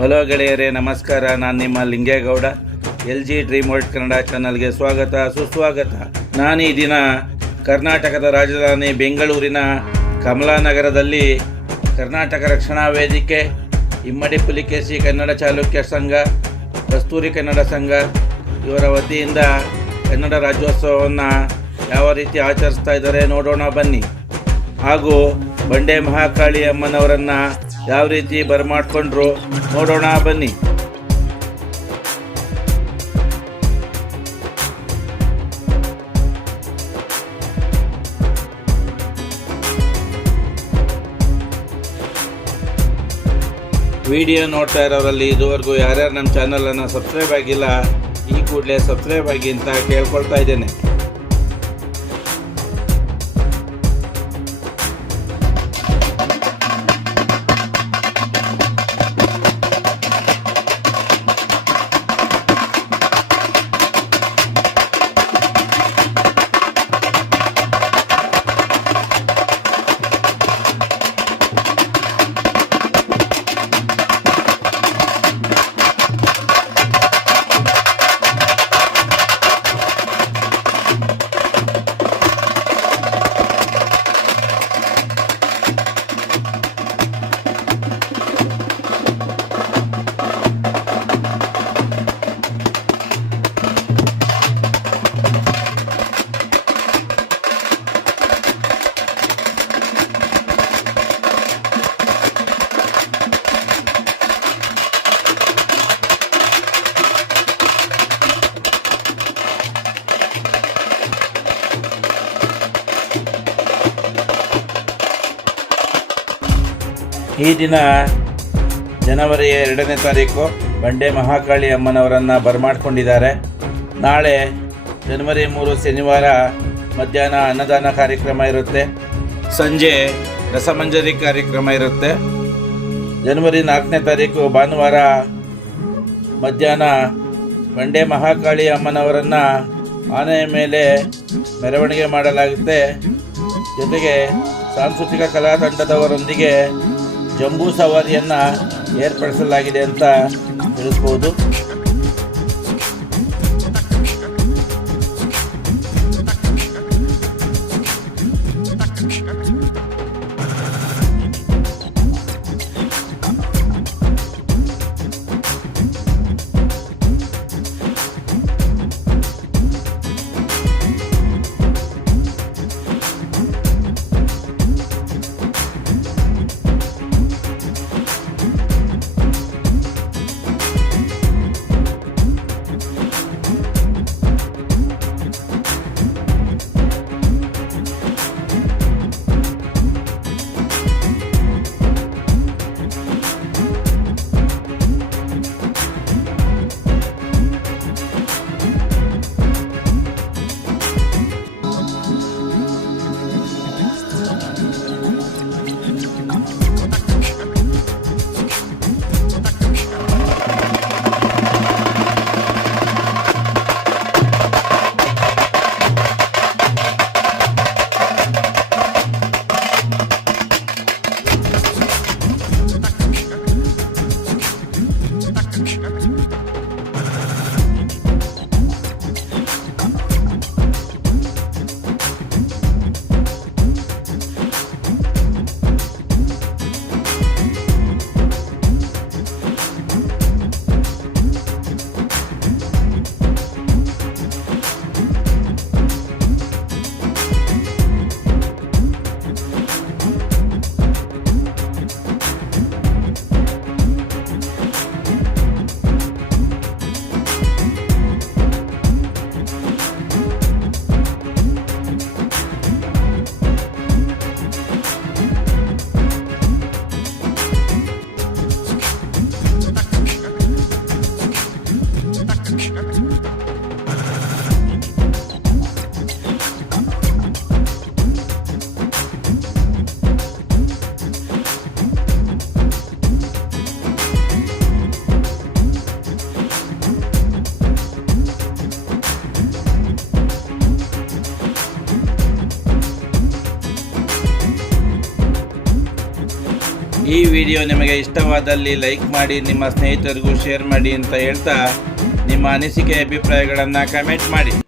Hello ಗೆಳೆಯರೇ, ನಮಸ್ಕಾರ. ನಾನು ನಿಮ್ಮ Lingegowda. L G dream world Kannada ಚಾನಲ್ಗೆ ಸ್ವಾಗತ, ಸುಸ್ವಾಗತ. ನಾನು ಈ ದಿನ ಕರ್ನಾಟಕದ ರಾಜಧಾನಿ ಬೆಂಗಳೂರಿನ ಕಮಲಾನಗರದಲ್ಲಿ ಕರ್ನಾಟಕ ರಕ್ಷಣಾ ವೇದಿಕೆ, ಇಮ್ಮಡಿ ಪುಲಿಕೇಶಿ ಕನ್ನಡ ಚಾಲುಕ್ಯ ಸಂಘ, ಕಸ್ತೂರಿ ಕನ್ನಡ ಸಂಘ ಇವರ ವತಿಯಿಂದ ಕನ್ನಡ ರಾಜ್ಯೋತ್ಸವವನ್ನು ಯಾವ ರೀತಿ ಆಚರಿಸ್ತಾ ಇದ್ದಾರೆ ನೋಡೋಣ ಬನ್ನಿ. ಹಾಗೂ ಬಂಡೆ ಮಹಾಕಾಳಿ ಅಮ್ಮನವರನ್ನ ಯಾವ ರೀತಿ ಬರಮಾಡ್ಕೊಂಡ್ರು ನೋಡೋಣ, ಬನ್ನಿ. ವಿಡಿಯೋ ನೋಡ್ತಾ ಇರೋರಲ್ಲಿ ಇದುವರೆಗೂ ಯಾರ್ಯಾರು ನಮ್ಮ ಚಾನಲನ್ನು ಸಬ್ಸ್ಕ್ರೈಬ್ ಆಗಿಲ್ಲ, ಈ ಕೂಡಲೇ ಸಬ್ಸ್ಕ್ರೈಬ್ ಆಗಿ ಅಂತ ಕೇಳ್ಕೊಳ್ತಾ ಇದ್ದೇನೆ. ಈ ದಿನ ಜನವರಿ ಎರಡನೇ ತಾರೀಕು ಬಂಡೆ ಮಹಾಕಾಳಿ ಅಮ್ಮನವರನ್ನು ಬರಮಾಡ್ಕೊಂಡಿದ್ದಾರೆ. ನಾಳೆ ಜನವರಿ ಮೂರು ಶನಿವಾರ ಮಧ್ಯಾಹ್ನ ಅನ್ನದಾನ ಕಾರ್ಯಕ್ರಮ ಇರುತ್ತೆ. ಸಂಜೆ ರಸಮಂಜರಿ ಕಾರ್ಯಕ್ರಮ ಇರುತ್ತೆ. ಜನವರಿ ನಾಲ್ಕನೇ ತಾರೀಕು ಭಾನುವಾರ ಮಧ್ಯಾಹ್ನ ಬಂಡೆ ಮಹಾಕಾಳಿ ಅಮ್ಮನವರನ್ನು ಆನೆಯ ಮೇಲೆ ಮೆರವಣಿಗೆ ಮಾಡಲಾಗುತ್ತೆ. ಜೊತೆಗೆ ಸಾಂಸ್ಕೃತಿಕ ಕಲಾ ತಂಡದವರೊಂದಿಗೆ ಜಂಬೂ ಸವಾರಿಯನ್ನು ಏರ್ಪಡಿಸಲಾಗಿದೆ ಅಂತ ತಿಳಿಸ್ಬೋದು. ವಿಡಿಯೋ ನಿಮಗೆ ಇಷ್ಟವಾದಲ್ಲಿ ಲೈಕ್ ಮಾಡಿ, ನಿಮ್ಮ ಸ್ನೇಹಿತರಿಗೂ ಶೇರ್ ಮಾಡಿ ಅಂತ ಹೇಳ್ತಾ ನಿಮ್ಮ ಅನಿಸಿಕೆ ಅಭಿಪ್ರಾಯಗಳನ್ನು ಕಮೆಂಟ್ ಮಾಡಿ.